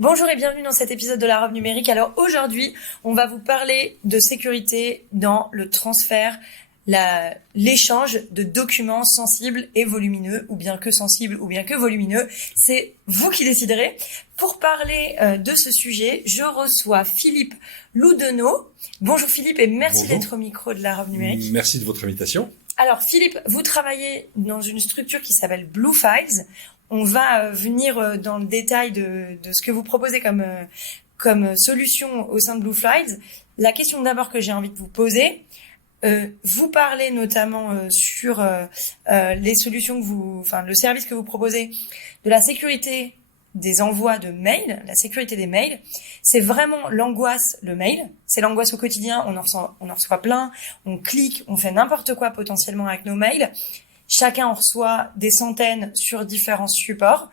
Bonjour et bienvenue dans cet épisode de la Robe numérique. Alors aujourd'hui, on va vous parler de sécurité dans le transfert, l'échange de documents sensibles et volumineux, ou bien que sensibles, ou bien que volumineux. C'est vous qui déciderez. Pour parler de ce sujet, je reçois Philippe Loudenot. Bonjour Philippe et merci d'être au micro de la Robe numérique. Merci de votre invitation. Alors Philippe, vous travaillez dans une structure qui s'appelle Blue Files. On va venir dans le détail de ce que vous proposez comme solution au sein de Blue Files. La question d'abord que j'ai envie de vous poser, vous parlez notamment sur les solutions le service que vous proposez de la sécurité des envois de mails, la sécurité des mails. C'est vraiment l'angoisse, le mail. C'est l'angoisse au quotidien. On en reçoit plein. On clique, on fait n'importe quoi potentiellement avec nos mails. Chacun en reçoit des centaines sur différents supports.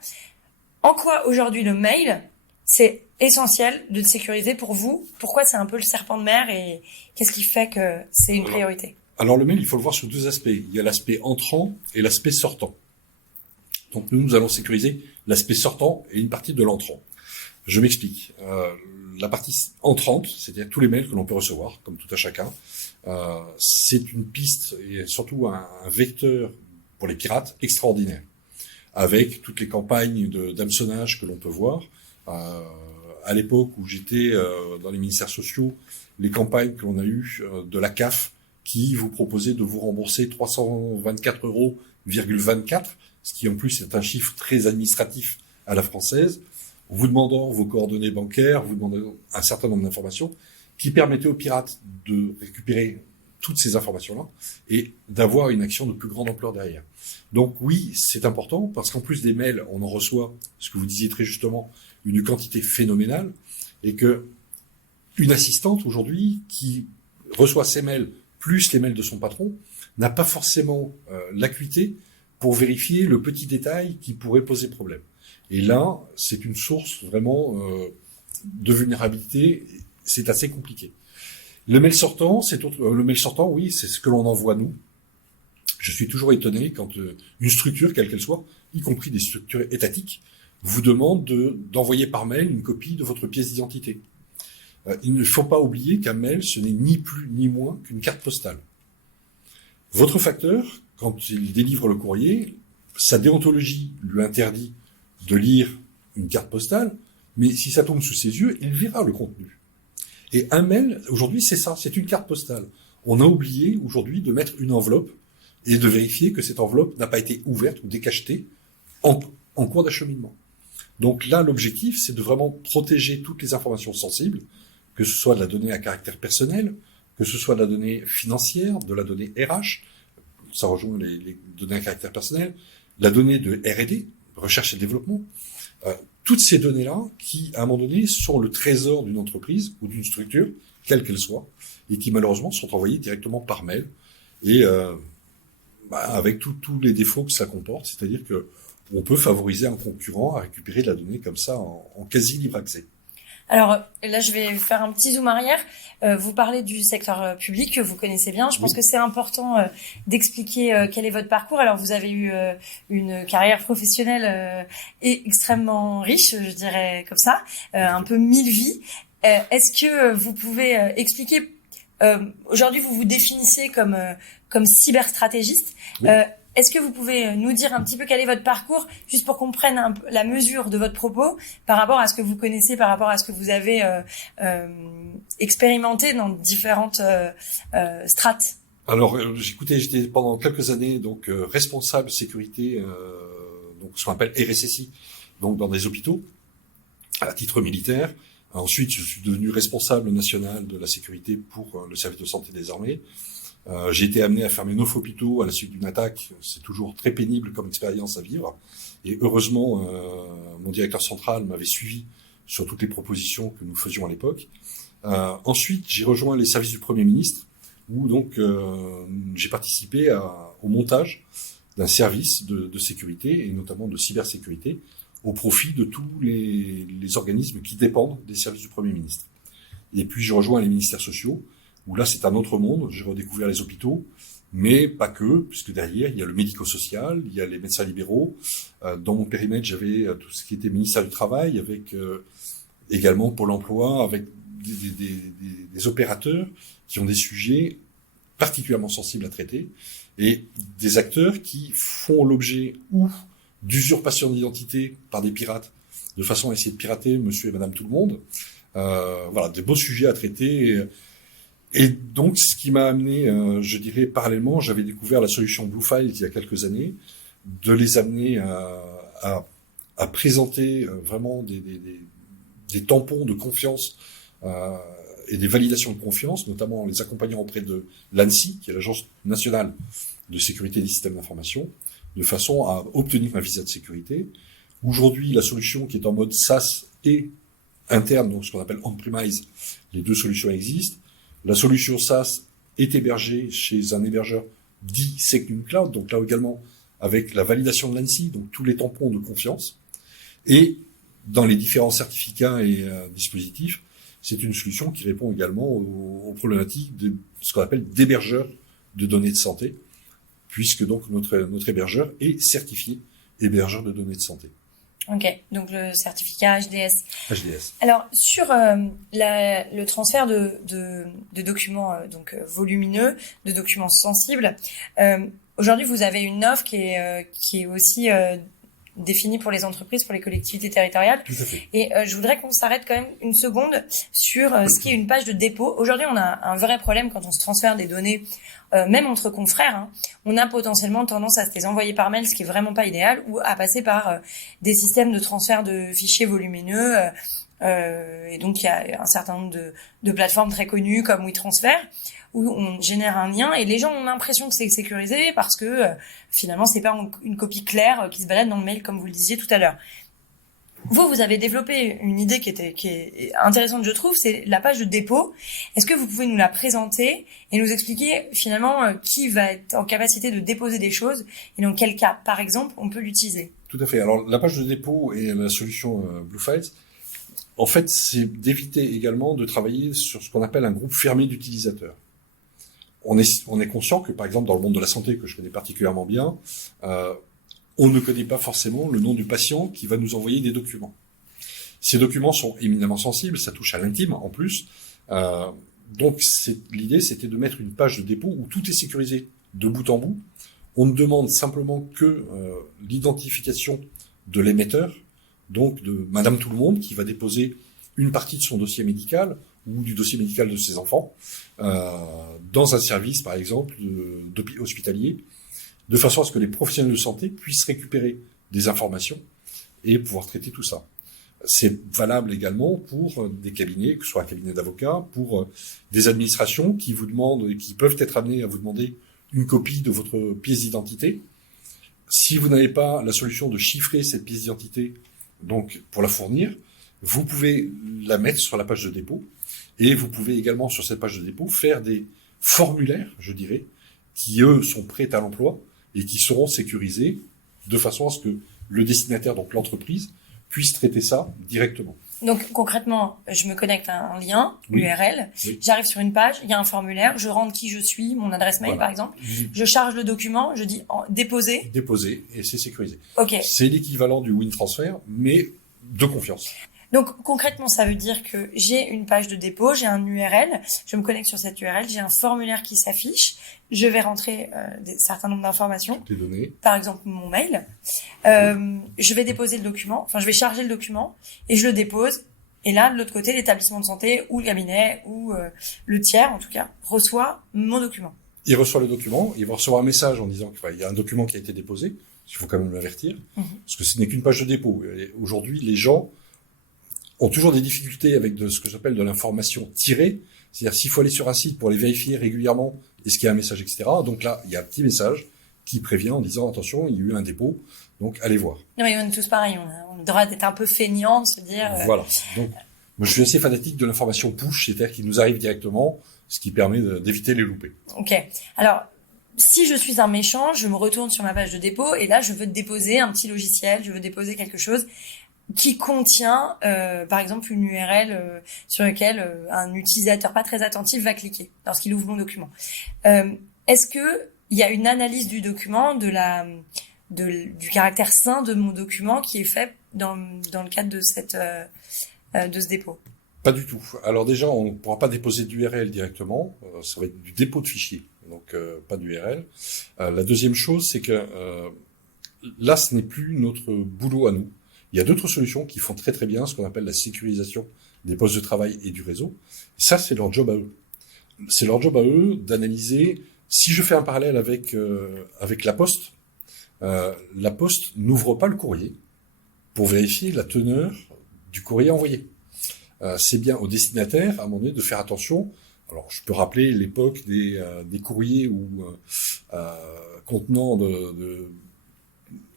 En quoi aujourd'hui le mail, c'est essentiel de le sécuriser pour vous? Pourquoi c'est un peu le serpent de mer et qu'est-ce qui fait que c'est une priorité? Alors le mail, il faut le voir sur deux aspects. Il y a l'aspect entrant et l'aspect sortant. Donc nous allons sécuriser l'aspect sortant et une partie de l'entrant. Je m'explique. La partie entrante, c'est-à-dire tous les mails que l'on peut recevoir, comme tout à chacun, c'est une piste et surtout un vecteur pour les pirates extraordinaire, avec toutes les campagnes d'hameçonnage que l'on peut voir. À l'époque où j'étais dans les ministères sociaux, les campagnes que l'on a eues de la CAF qui vous proposait de vous rembourser 324,24 €, ce qui en plus est un chiffre très administratif à la française, vous demandant vos coordonnées bancaires, vous demandant un certain nombre d'informations qui permettaient aux pirates de récupérer toutes ces informations-là et d'avoir une action de plus grande ampleur derrière. Donc oui, c'est important parce qu'en plus des mails, on en reçoit, ce que vous disiez très justement, une quantité phénoménale et que une assistante aujourd'hui qui reçoit ses mails plus les mails de son patron n'a pas forcément l'acuité pour vérifier le petit détail qui pourrait poser problème. Et là, c'est une source vraiment de vulnérabilité, c'est assez compliqué. Le mail sortant, oui, c'est ce que l'on envoie nous. Je suis toujours étonné quand une structure, quelle qu'elle soit, y compris des structures étatiques, vous demande d'envoyer par mail une copie de votre pièce d'identité. Il ne faut pas oublier qu'un mail, ce n'est ni plus ni moins qu'une carte postale. Votre facteur, quand il délivre le courrier, sa déontologie lui interdit de lire une carte postale, mais si ça tombe sous ses yeux, il verra le contenu. Et un mail, aujourd'hui, c'est ça, c'est une carte postale. On a oublié aujourd'hui de mettre une enveloppe et de vérifier que cette enveloppe n'a pas été ouverte ou décachetée en cours d'acheminement. Donc là, l'objectif, c'est de vraiment protéger toutes les informations sensibles, que ce soit de la donnée à caractère personnel, que ce soit de la donnée financière, de la donnée RH, ça rejoint les données à caractère personnel, la donnée de R&D, recherche et développement, toutes ces données-là qui, à un moment donné, sont le trésor d'une entreprise ou d'une structure, quelle qu'elle soit, et qui malheureusement sont envoyées directement par mail, et avec tous les défauts que ça comporte, c'est-à-dire que on peut favoriser un concurrent à récupérer de la donnée comme ça en quasi libre accès. Alors là, je vais faire un petit zoom arrière. Vous parlez du secteur public que vous connaissez bien. Je pense que c'est important d'expliquer quel est votre parcours. Alors, vous avez eu une carrière professionnelle et extrêmement riche, je dirais comme ça, un peu 1000 vies. Est-ce que vous pouvez expliquer aujourd'hui, vous vous définissez comme cyberstratégiste. Oui. Est-ce que vous pouvez nous dire un petit peu quel est votre parcours, juste pour qu'on prenne un peu la mesure de votre propos par rapport à ce que vous connaissez, par rapport à ce que vous avez expérimenté dans différentes strates? Alors, j'étais pendant quelques années responsable sécurité, donc ce qu'on appelle RSSI, donc dans des hôpitaux à titre militaire. Ensuite, je suis devenu responsable national de la sécurité pour le service de santé des armées. J'ai été amené à fermer 9 hôpitaux à la suite d'une attaque. C'est toujours très pénible comme expérience à vivre. Et heureusement, mon directeur central m'avait suivi sur toutes les propositions que nous faisions à l'époque. Ensuite, j'ai rejoint les services du Premier ministre, où donc j'ai participé au montage d'un service de sécurité, et notamment de cybersécurité, au profit de tous les organismes qui dépendent des services du Premier ministre. Et puis, j'ai rejoint les ministères sociaux, où là, c'est un autre monde. J'ai redécouvert les hôpitaux, Mais pas que, puisque derrière, il y a le médico-social, il y a les médecins libéraux. Dans mon périmètre, j'avais tout ce qui était ministère du Travail, avec également Pôle emploi, avec des opérateurs qui ont des sujets particulièrement sensibles à traiter, et des acteurs qui font l'objet ou d'usurpation d'identité par des pirates, de façon à essayer de pirater monsieur et madame tout le monde. Voilà, des beaux sujets à traiter. Et donc, ce qui m'a amené, je dirais, parallèlement, j'avais découvert la solution Blue Files il y a quelques années, de les amener à présenter vraiment des tampons de confiance et des validations de confiance, notamment en les accompagnant auprès de l'ANSSI, qui est l'Agence nationale de sécurité des systèmes d'information, de façon à obtenir un visa de sécurité. Aujourd'hui, la solution qui est en mode SaaS et interne, donc ce qu'on appelle on-premise, les deux solutions existent. La solution SaaS est hébergée chez un hébergeur dit Secnum Cloud, donc là également avec la validation de l'ANSSI, donc tous les tampons de confiance. Et dans les différents certificats et dispositifs, c'est une solution qui répond également aux problématiques de ce qu'on appelle d'hébergeurs de données de santé, puisque donc notre hébergeur est certifié hébergeur de données de santé. Ok, donc le certificat HDS. HDS. Alors sur le transfert de documents volumineux, de documents sensibles, aujourd'hui vous avez une offre qui est aussi définie pour les entreprises, pour les collectivités territoriales. Tout à fait. Et je voudrais qu'on s'arrête quand même une seconde sur ce qui est une page de dépôt. Aujourd'hui, on a un vrai problème quand on se transfère des données, même entre confrères. Hein. On a potentiellement tendance à se les envoyer par mail, ce qui est vraiment pas idéal, ou à passer par des systèmes de transfert de fichiers volumineux. Et donc, il y a un certain nombre de plateformes très connues comme WeTransfer, où on génère un lien et les gens ont l'impression que c'est sécurisé parce que finalement, c'est pas une copie claire qui se balade dans le mail, comme vous le disiez tout à l'heure. Vous avez développé une idée qui est intéressante, je trouve, c'est la page de dépôt. Est-ce que vous pouvez nous la présenter et nous expliquer finalement qui va être en capacité de déposer des choses et dans quel cas, par exemple, on peut l'utiliser? Tout à fait. Alors, la page de dépôt et la solution Blue Files, en fait, c'est d'éviter également de travailler sur ce qu'on appelle un groupe fermé d'utilisateurs. On est conscient que, par exemple, dans le monde de la santé, que je connais particulièrement bien, on ne connaît pas forcément le nom du patient qui va nous envoyer des documents. Ces documents sont éminemment sensibles, ça touche à l'intime en plus. Donc l'idée, c'était de mettre une page de dépôt où tout est sécurisé de bout en bout. On ne demande simplement que l'identification de l'émetteur, donc de Madame Tout-le-Monde, qui va déposer une partie de son dossier médical ou du dossier médical de ses enfants dans un service, par exemple, hospitalier, de façon à ce que les professionnels de santé puissent récupérer des informations et pouvoir traiter tout ça. C'est valable également pour des cabinets, que ce soit un cabinet d'avocats, pour des administrations qui vous demandent, qui peuvent être amenées à vous demander une copie de votre pièce d'identité. Si vous n'avez pas la solution de chiffrer cette pièce d'identité, donc pour la fournir, vous pouvez la mettre sur la page de dépôt et vous pouvez également sur cette page de dépôt faire des formulaires, je dirais, qui eux sont prêts à l'emploi et qui seront sécurisés de façon à ce que le destinataire, donc l'entreprise, puisse traiter ça directement. Donc concrètement, je me connecte à un lien, Oui. URL, Oui. j'arrive sur une page, il y a un formulaire, je rentre qui je suis, mon adresse mail Voilà. par exemple, je charge le document, je dis déposer. Déposer et c'est sécurisé. Ok. C'est l'équivalent du WinTransfer, mais de confiance. Donc concrètement, ça veut dire que j'ai une page de dépôt, j'ai un URL, je me connecte sur cette URL, j'ai un formulaire qui s'affiche, je vais rentrer certain nombre d'informations, Les données. par exemple mon mail, je vais déposer le document, enfin je vais charger le document et je le dépose. Et là, de l'autre côté, l'établissement de santé ou le cabinet ou le tiers, en tout cas, reçoit mon document. Il reçoit le document, il va recevoir un message en disant qu'il y a un document qui a été déposé, il faut quand même l'avertir, parce que ce n'est qu'une page de dépôt. Et aujourd'hui, les gens ont toujours des difficultés avec ce que j'appelle de l'information tirée, c'est-à-dire s'il faut aller sur un site pour aller vérifier régulièrement est-ce qu'il y a un message, etc. Donc là, il y a un petit message qui prévient en disant attention, il y a eu un dépôt, donc allez voir. Non, mais on est tous pareils, on a le droit d'être un peu feignant, de se dire... Voilà. Donc, moi, je suis assez fanatique de l'information push, c'est-à-dire qui nous arrive directement, ce qui permet d'éviter les loupés. Ok. Alors, si je suis un méchant, je me retourne sur ma page de dépôt et là, je veux déposer un petit logiciel, je veux déposer quelque chose qui contient, par exemple, une URL sur laquelle un utilisateur pas très attentif va cliquer lorsqu'il ouvre mon document. Est-ce que il y a une analyse du document, du caractère sain de mon document qui est fait dans le cadre de de ce dépôt. Pas du tout. Alors déjà, on ne pourra pas déposer d'URL directement, ça va être du dépôt de fichier, donc pas d'URL. La deuxième chose, c'est que là, ce n'est plus notre boulot à nous. Il y a d'autres solutions qui font très très bien ce qu'on appelle la sécurisation des postes de travail et du réseau. Ça, c'est leur job à eux. C'est leur job à eux d'analyser. Si je fais un parallèle avec la Poste n'ouvre pas le courrier pour vérifier la teneur du courrier envoyé. C'est bien au destinataire, à un moment donné, de faire attention. Alors, je peux rappeler l'époque des courriers contenant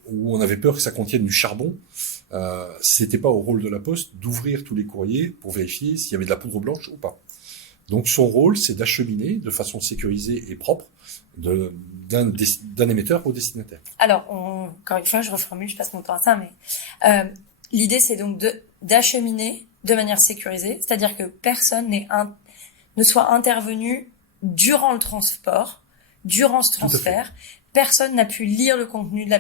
où on avait peur que ça contienne du charbon. C'était pas au rôle de la Poste d'ouvrir tous les courriers pour vérifier s'il y avait de la poudre blanche ou pas. Donc, son rôle, c'est d'acheminer de façon sécurisée et propre d'un émetteur au destinataire. Alors, encore une fois, je reformule, je passe mon temps à ça, mais l'idée, c'est donc d'acheminer de manière sécurisée, c'est-à-dire que personne ne soit intervenu durant le transport, durant ce transfert. Personne n'a pu lire le contenu de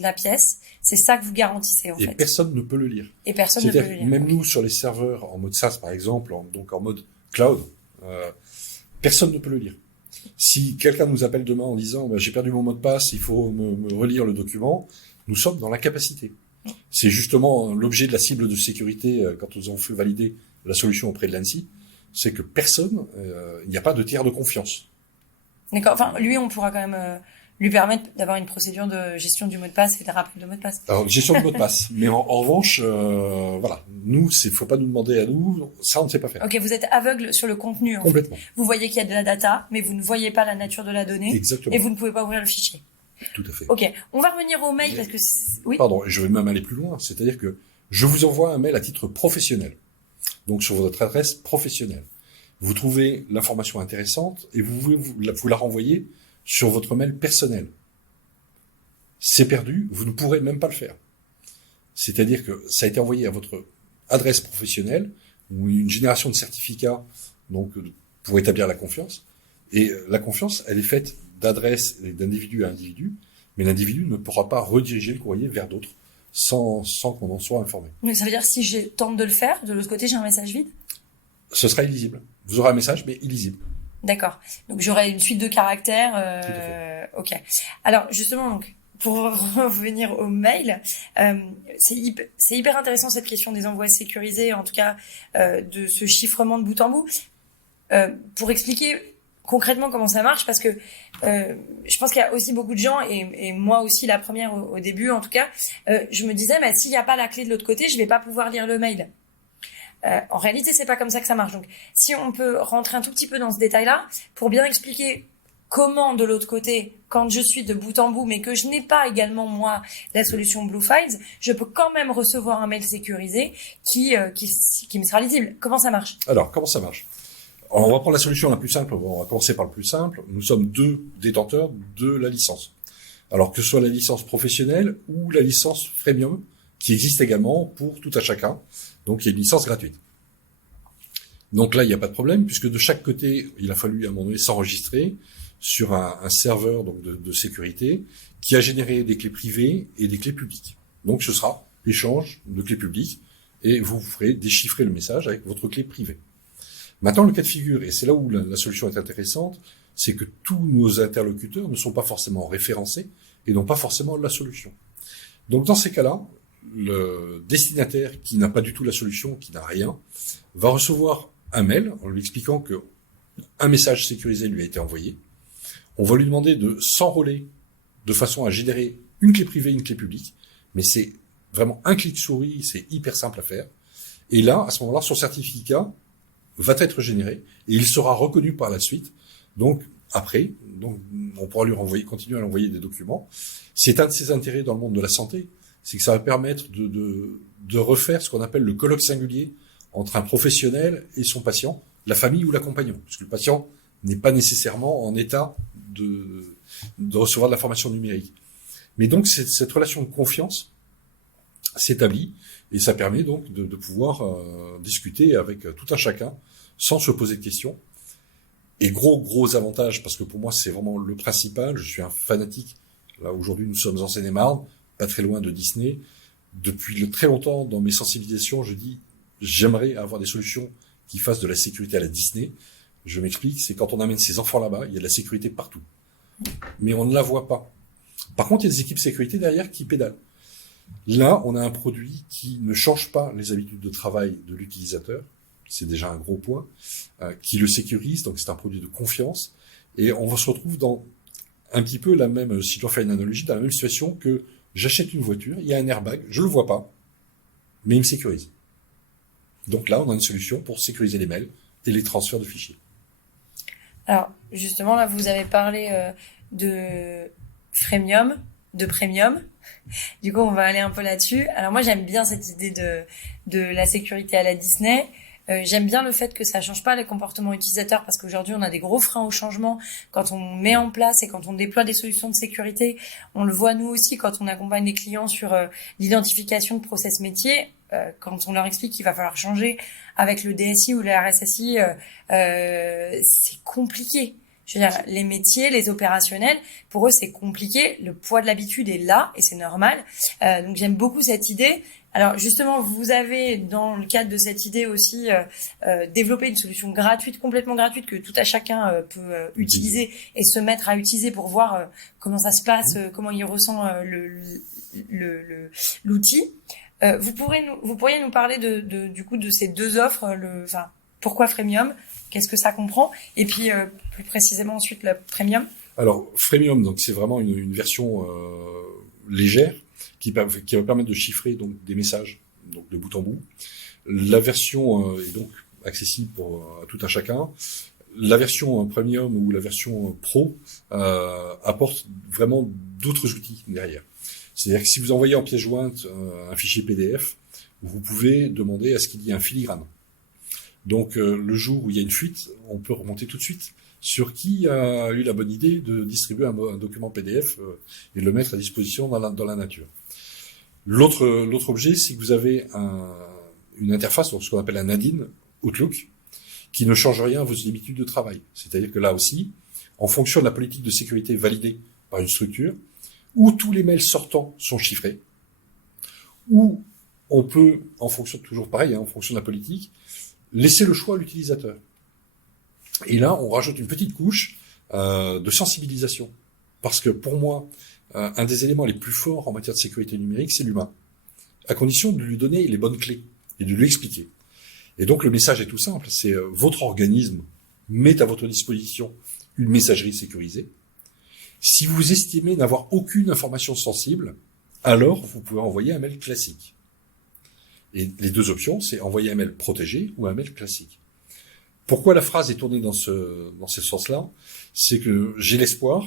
la pièce. C'est ça que vous garantissez, en fait. Et personne ne peut le lire. Et personne ne peut le lire. Même nous, sur les serveurs en mode SaaS, par exemple, donc en mode cloud, personne ne peut le lire. Si quelqu'un nous appelle demain en disant j'ai perdu mon mot de passe, il faut me relire le document, nous sommes dans l'incapacité. C'est justement l'objet de la cible de sécurité quand nous avons fait valider la solution auprès de l'ANSSI, c'est que personne, il n'y a pas de tiers de confiance. D'accord. Enfin, lui, on pourra quand même lui permettre d'avoir une procédure de gestion du mot de passe et de rappel de mot de passe. Alors, gestion du mot de passe. Mais en revanche, voilà, nous, faut pas nous demander à nous, ça on ne sait pas faire. Ok, vous êtes aveugle sur le contenu. Complètement. Vous voyez qu'il y a de la data, mais vous ne voyez pas la nature de la donnée. Exactement. Et vous ne pouvez pas ouvrir le fichier. Tout à fait. Ok, on va revenir au mail parce que oui. Pardon, je vais même aller plus loin. C'est-à-dire que je vous envoie un mail à titre professionnel, donc sur votre adresse professionnelle. Vous trouvez l'information intéressante et vous voulez vous la renvoyer sur votre mail personnel. C'est perdu, vous ne pourrez même pas le faire. C'est-à-dire que ça a été envoyé à votre adresse professionnelle ou une génération de certificats donc pour établir la confiance. Et la confiance, elle est faite d'adresse et d'individu à individu, mais l'individu ne pourra pas rediriger le courrier vers d'autres sans qu'on en soit informé. Donc ça veut dire si je tente de le faire, de l'autre côté j'ai un message vide ? Ce sera illisible. Vous aurez un message, mais illisible. D'accord. Donc j'aurai une suite de caractères. Tout à fait. Ok. Alors justement, donc pour revenir au mail, c'est hyper intéressant cette question des envois sécurisés, en tout cas de ce chiffrement de bout en bout. Pour expliquer concrètement comment ça marche, parce que je pense qu'il y a aussi beaucoup de gens, et moi aussi la première au début en tout cas, je me disais, s'il n'y a pas la clé de l'autre côté, je vais pas pouvoir lire le mail. En réalité, c'est pas comme ça que ça marche. Donc, si on peut rentrer un tout petit peu dans ce détail-là, pour bien expliquer comment, de l'autre côté, quand je suis de bout en bout, mais que je n'ai pas également, moi, la solution Blue Files, je peux quand même recevoir un mail sécurisé qui me sera lisible. Comment ça marche ? Alors, comment ça marche ? Alors, on va prendre la solution la plus simple. On va commencer par le plus simple. Nous sommes 2 détenteurs de la licence. Alors, que ce soit la licence professionnelle ou la licence freemium, qui existe également pour tout à chacun. Donc, il y a une licence gratuite. Donc là, il n'y a pas de problème, puisque de chaque côté, il a fallu à un moment donné s'enregistrer sur un serveur donc de sécurité qui a généré des clés privées et des clés publiques. Donc, ce sera l'échange de clés publiques et vous ferez déchiffrer le message avec votre clé privée. Maintenant, le cas de figure, et c'est là où la solution est intéressante, c'est que tous nos interlocuteurs ne sont pas forcément référencés et n'ont pas forcément la solution. Donc, dans ces cas-là, le destinataire qui n'a pas du tout la solution, qui n'a rien, va recevoir un mail en lui expliquant que un message sécurisé lui a été envoyé. On va lui demander de s'enrôler de façon à générer une clé privée, une clé publique, mais c'est vraiment un clic de souris, c'est hyper simple à faire. Et là, à ce moment-là, son certificat va être généré et il sera reconnu par la suite. Donc, après, on pourra lui continuer à l'envoyer des documents. C'est un de ses intérêts dans le monde de la santé, c'est que ça va permettre de refaire ce qu'on appelle le colloque singulier entre un professionnel et son patient, la famille ou l'accompagnant, parce que le patient n'est pas nécessairement en état de recevoir de l'information numérique. Mais donc, cette relation de confiance s'établit et ça permet donc de pouvoir discuter avec tout un chacun sans se poser de questions. Et gros avantage, parce que pour moi, c'est vraiment le principal. Je suis un fanatique. Là, aujourd'hui, nous sommes en Seine-et-Marne, pas très loin de Disney. Depuis très longtemps, dans mes sensibilisations, je dis, j'aimerais avoir des solutions qui fassent de la sécurité à la Disney. Je m'explique, c'est quand on amène ses enfants là-bas, il y a de la sécurité partout. Mais on ne la voit pas. Par contre, il y a des équipes sécurité derrière qui pédalent. Là, on a un produit qui ne change pas les habitudes de travail de l'utilisateur. C'est déjà un gros point. Qui le sécurise, donc c'est un produit de confiance. Et on se retrouve dans un petit peu la même, si je dois faire une analogie, dans la même situation que j'achète une voiture, il y a un airbag, je le vois pas, mais il me sécurise. Donc là, on a une solution pour sécuriser les mails et les transferts de fichiers. Alors, justement, là, vous avez parlé de freemium, de premium. Du coup, on va aller un peu là-dessus. Alors moi, j'aime bien cette idée de la sécurité à la Disney. J'aime bien le fait que ça change pas les comportements utilisateurs parce qu'aujourd'hui, on a des gros freins au changement quand on met en place et quand on déploie des solutions de sécurité. On le voit nous aussi quand on accompagne les clients sur l'identification de process métier. Quand on leur explique qu'il va falloir changer avec le DSI ou le RSSI, c'est compliqué. Je veux dire, les métiers, les opérationnels, pour eux, c'est compliqué. Le poids de l'habitude est là et c'est normal. Donc, j'aime beaucoup cette idée. Alors, justement, vous avez, dans le cadre de cette idée aussi, développé une solution gratuite, complètement gratuite, que tout à chacun peut utiliser et se mettre à utiliser pour voir comment ça se passe, comment il ressent l'outil. Vous pourriez nous parler du coup de ces deux offres, pourquoi freemium, qu'est-ce que ça comprend, et puis plus précisément ensuite le premium. Alors freemium, donc c'est vraiment une version légère qui va permettre de chiffrer donc des messages donc de bout en bout. La version est donc accessible à tout un chacun. La version premium ou la version pro apporte vraiment d'autres outils derrière. C'est-à-dire que si vous envoyez en pièce jointe un fichier PDF, vous pouvez demander à ce qu'il y ait un filigrane. Donc le jour où il y a une fuite, on peut remonter tout de suite sur qui a eu la bonne idée de distribuer un document PDF et le mettre à disposition dans la nature. L'autre objet, c'est que vous avez une interface, donc ce qu'on appelle un add-in Outlook, qui ne change rien à vos habitudes de travail. C'est-à-dire que là aussi, en fonction de la politique de sécurité validée par une structure, où tous les mails sortants sont chiffrés, où on peut, en fonction de la politique, laisser le choix à l'utilisateur. Et là, on rajoute une petite couche de sensibilisation. Parce que pour moi, un des éléments les plus forts en matière de sécurité numérique, c'est l'humain. À condition de lui donner les bonnes clés et de lui expliquer. Et donc le message est tout simple, c'est votre organisme met à votre disposition une messagerie sécurisée. Si vous estimez n'avoir aucune information sensible, alors vous pouvez envoyer un mail classique. Et les deux options, c'est envoyer un mail protégé ou un mail classique. Pourquoi la phrase est tournée dans ce sens-là? C'est que j'ai l'espoir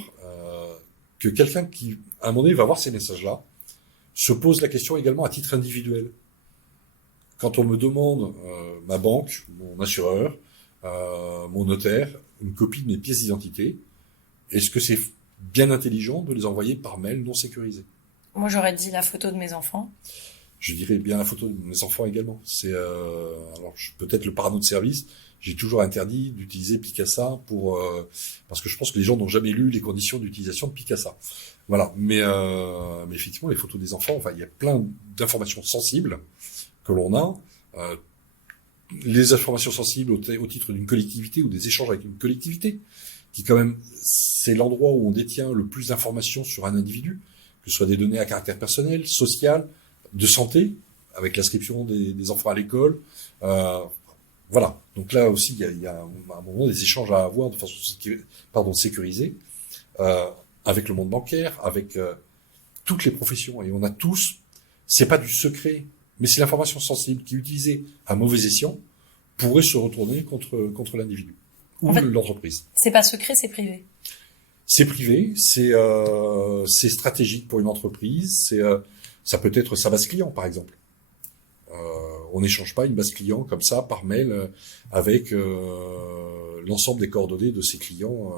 que quelqu'un qui, à un moment donné, va voir ces messages-là, se pose la question également à titre individuel. Quand on me demande ma banque, mon assureur, mon notaire, une copie de mes pièces d'identité, est-ce que c'est bien intelligent de les envoyer par mail non sécurisé? Moi, j'aurais dit la photo de mes enfants. Je dirais bien la photo de mes enfants également. C'est peut-être le parano de service. J'ai toujours interdit d'utiliser Picasa parce que je pense que les gens n'ont jamais lu les conditions d'utilisation de Picasa. Voilà. Mais effectivement, les photos des enfants, il y a plein d'informations sensibles que l'on a. Les informations sensibles au titre d'une collectivité ou des échanges avec une collectivité, qui quand même, c'est l'endroit où on détient le plus d'informations sur un individu, que ce soit des données à caractère personnel, social, de santé, avec l'inscription des enfants à l'école. Voilà. Donc là aussi, il y a à un moment des échanges à avoir de façon sécurisée, avec le monde bancaire, avec toutes les professions. Et on a tous, c'est pas du secret, mais c'est l'information sensible qui, utilisée à mauvais escient, pourrait se retourner contre l'individu ou l'entreprise. C'est pas secret, c'est privé. C'est privé, c'est stratégique pour une entreprise, ça peut être sa base client, par exemple. On n'échange pas une base client comme ça par mail avec l'ensemble des coordonnées de ses clients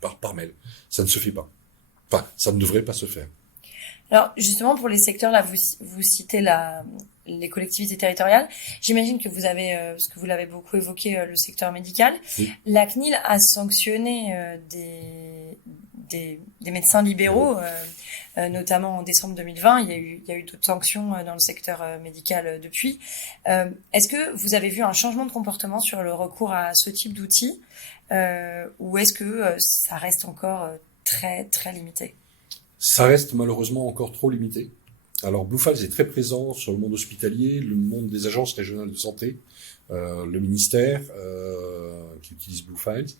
par mail. Ça ne se fait pas. Enfin, ça ne devrait pas se faire. Alors justement, pour les secteurs, là, vous citez la les collectivités territoriales. J'imagine que vous avez, parce que vous l'avez beaucoup évoqué, le secteur médical. Oui. La CNIL a sanctionné des médecins libéraux, notamment en décembre 2020. Il y a eu d'autres sanctions dans le secteur médical depuis. Est-ce que vous avez vu un changement de comportement sur le recours à ce type d'outils, ou est-ce que ça reste encore très très limité? Ça reste malheureusement encore trop limité. Alors Blue Files est très présent sur le monde hospitalier, le monde des agences régionales de santé, le ministère qui utilise Blue Files.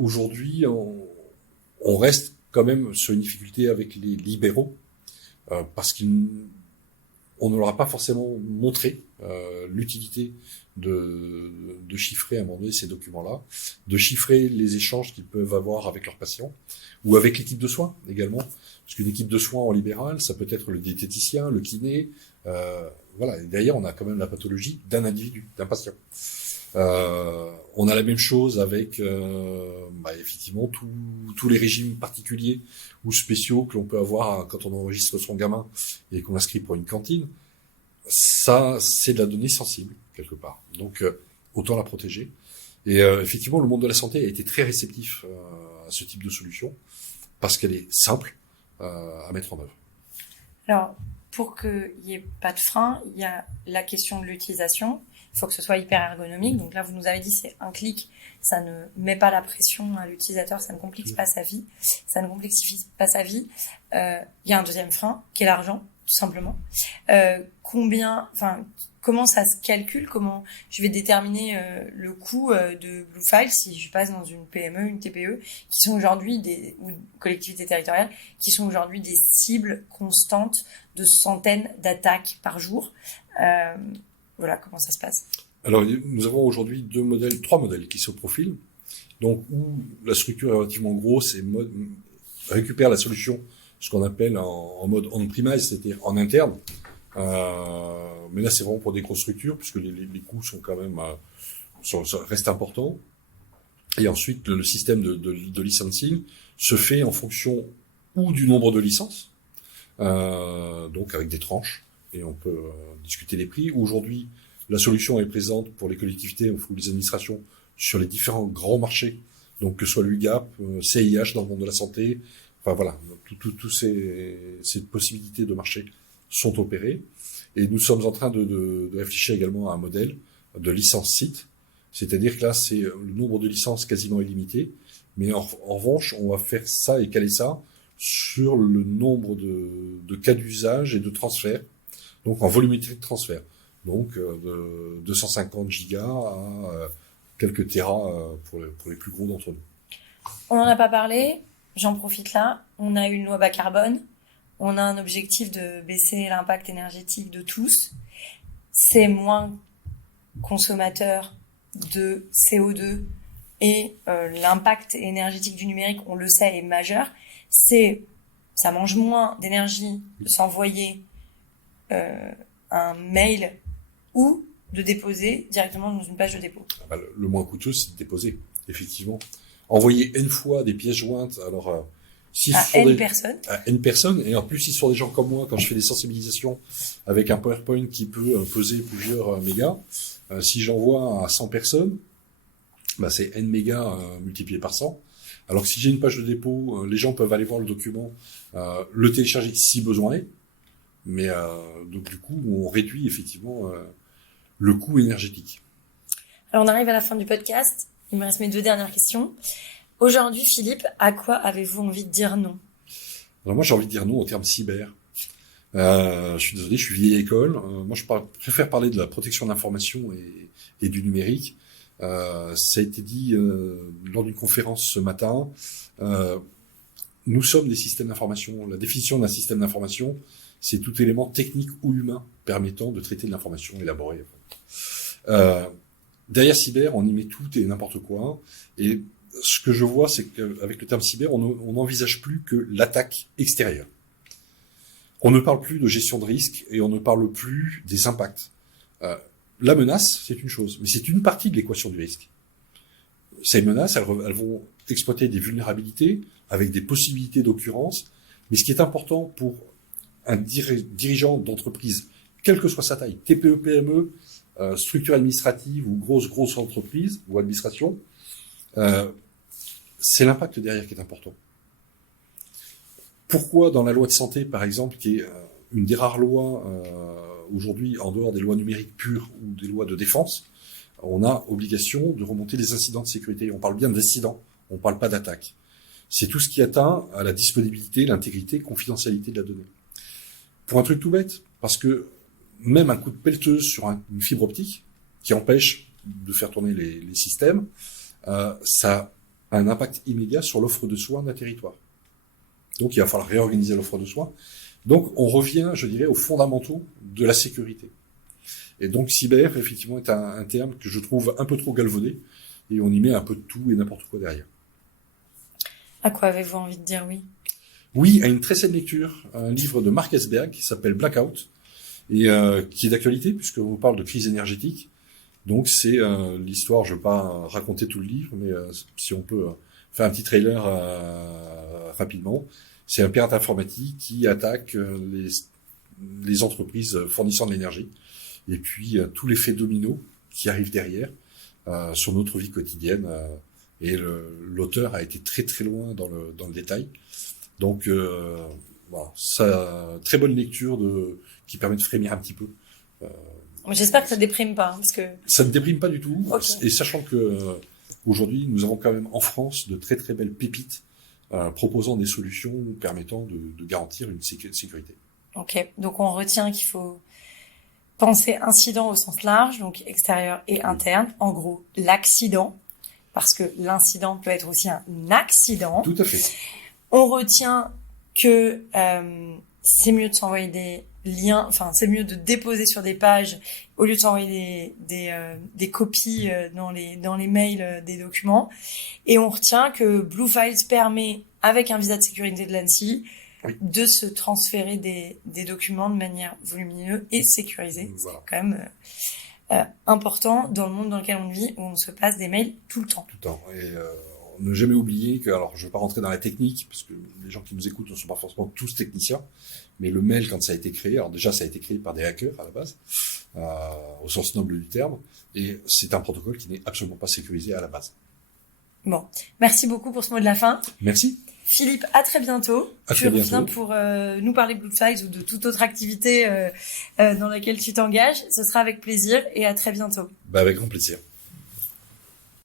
Aujourd'hui, on reste quand même sur une difficulté avec les libéraux parce qu'on ne leur a pas forcément montré l'utilité de chiffrer à un moment donné ces documents-là, de chiffrer les échanges qu'ils peuvent avoir avec leurs patients ou avec l'équipe de soins également. Parce qu'une équipe de soins en libéral, ça peut être le diététicien, le kiné, voilà. Et derrière, on a quand même la pathologie d'un individu, d'un patient. On a la même chose avec effectivement tous les régimes particuliers ou spéciaux que l'on peut avoir quand on enregistre son gamin et qu'on l'inscrit pour une cantine. Ça, c'est de la donnée sensible quelque part. Donc, autant la protéger. Et effectivement, le monde de la santé a été très réceptif à ce type de solution parce qu'elle est simple à mettre en œuvre. Alors, pour qu'il n'y ait pas de frein, il y a la question de l'utilisation. Il faut que ce soit hyper ergonomique. Donc là, vous nous avez dit, c'est un clic. Ça ne met pas la pression à l'utilisateur. Ça ne complique pas sa vie. Ça ne complexifie pas sa vie. Il y a un deuxième frein, qui est l'argent, tout simplement. Comment ça se calcule? Comment je vais déterminer le coût de Blue Files si je passe dans une PME, une TPE, qui sont aujourd'hui ou une collectivité territoriale, qui sont aujourd'hui des cibles constantes de centaines d'attaques par jour. Voilà, comment ça se passe? Alors, nous avons aujourd'hui trois modèles qui se profilent. Donc, où la structure est relativement grosse et récupère la solution, ce qu'on appelle en mode on-premise, c'est-à-dire en interne. Mais là, c'est vraiment pour des grosses structures, puisque les coûts sont quand même restent importants. Et ensuite, le système de licensing se fait en fonction ou du nombre de licences, donc avec des tranches, et on peut discuter les prix. Aujourd'hui, la solution est présente pour les collectivités ou les administrations sur les différents grands marchés, donc que ce soit l'UGAP, CIH dans le monde de la santé, enfin voilà, toutes ces possibilités de marché sont opérées. Et nous sommes en train de réfléchir également à un modèle de licence site, c'est-à-dire que là, c'est le nombre de licences quasiment illimité, mais en revanche, on va faire ça et caler ça sur le nombre de cas d'usage et de transfert, donc en volumétrie de transfert, donc de 250 gigas à quelques téras pour les plus gros d'entre nous. On n'en a pas parlé, j'en profite là. On a une loi bas carbone, on a un objectif de baisser l'impact énergétique de tous. C'est moins consommateur de CO2 et l'impact énergétique du numérique, on le sait, est majeur. Ça mange moins d'énergie de s'envoyer un mail ou de déposer directement dans une page de dépôt. Le moins coûteux, c'est de déposer, effectivement. Envoyer N fois des pièces jointes, alors à N personnes. À N personnes, et en plus, si ce sont des gens comme moi, quand je fais des sensibilisations avec un PowerPoint qui peut peser plusieurs mégas, si j'envoie à 100 personnes, c'est N mégas multiplié par 100. Alors que si j'ai une page de dépôt, les gens peuvent aller voir le document, le télécharger si besoin est, mais donc du coup, on réduit effectivement le coût énergétique. Alors on arrive à la fin du podcast. Il me reste mes 2 dernières questions. Aujourd'hui, Philippe, à quoi avez-vous envie de dire non? Alors moi, j'ai envie de dire non au terme cyber. Je suis désolé, je suis vieille école. Moi, je préfère parler de la protection de l'information et du numérique. Ça a été dit lors d'une conférence ce matin. Nous sommes des systèmes d'information. La définition d'un système d'information, c'est tout élément technique ou humain permettant de traiter de l'information élaborée. Derrière cyber, on y met tout et n'importe quoi. Et ce que je vois, c'est qu'avec le terme cyber, on n'envisage plus que l'attaque extérieure. On ne parle plus de gestion de risque et on ne parle plus des impacts. La menace, c'est une chose, mais c'est une partie de l'équation du risque. Ces menaces, elles vont exploiter des vulnérabilités avec des possibilités d'occurrence. Mais ce qui est important pour un dirigeant d'entreprise quelle que soit sa taille, TPE, PME, structure administrative ou grosse entreprise ou administration, c'est l'impact derrière qui est important. Pourquoi dans la loi de santé, par exemple, qui est une des rares lois aujourd'hui, en dehors des lois numériques pures ou des lois de défense, on a obligation de remonter les incidents de sécurité. On parle bien d'incidents, on ne parle pas d'attaque. C'est tout ce qui atteint à la disponibilité, l'intégrité, confidentialité de la donnée. Pour un truc tout bête, parce que même un coup de pelleteuse sur une fibre optique, qui empêche de faire tourner les systèmes, ça a un impact immédiat sur l'offre de soins d'un territoire. Donc il va falloir réorganiser l'offre de soins. Donc on revient, je dirais, aux fondamentaux de la sécurité. Et donc cyber, effectivement, est un terme que je trouve un peu trop galvaudé, et on y met un peu de tout et n'importe quoi derrière. À quoi avez-vous envie de dire oui? Oui, à une très saine lecture, un livre de Mark Esberg qui s'appelle Blackout, et qui est d'actualité, puisqu'on parle de crise énergétique. Donc c'est l'histoire, je ne vais pas raconter tout le livre, mais si on peut faire un petit trailer rapidement. C'est un pirate informatique qui attaque les entreprises fournissant de l'énergie. Et puis tout l'effet domino qui arrive derrière sur notre vie quotidienne. Et l'auteur a été très très loin dans le détail. Donc voilà, ça, très bonne lecture qui permet de frémir un petit peu. J'espère que ça déprime pas, parce que ça ne déprime pas du tout. Okay. Et sachant que aujourd'hui, nous avons quand même en France de très très belles pépites proposant des solutions permettant de garantir une sécurité. Ok, donc on retient qu'il faut penser incident au sens large, donc extérieur et interne. En gros, l'accident, parce que l'incident peut être aussi un accident. Tout à fait. On retient que c'est mieux de s'envoyer des liens, enfin c'est mieux de déposer sur des pages au lieu de s'envoyer des copies dans les mails des documents. Et on retient que Blue Files permet, avec un visa de sécurité de l'ANSSI, oui, de se transférer des documents de manière volumineuse et sécurisée. Voilà. C'est quand même important dans le monde dans lequel on vit, où on se passe des mails tout le temps. Tout le temps. Et ne jamais oublier que, alors je ne vais pas rentrer dans la technique, parce que les gens qui nous écoutent ne sont pas forcément tous techniciens, mais le mail, quand ça a été créé, alors déjà ça a été créé par des hackers à la base, au sens noble du terme, et c'est un protocole qui n'est absolument pas sécurisé à la base. Bon, merci beaucoup pour ce mot de la fin. Merci. Philippe, à très bientôt. Tu reviens pour nous parler Blue Files ou de toute autre activité dans laquelle tu t'engages. Ce sera avec plaisir et à très bientôt. Avec grand plaisir.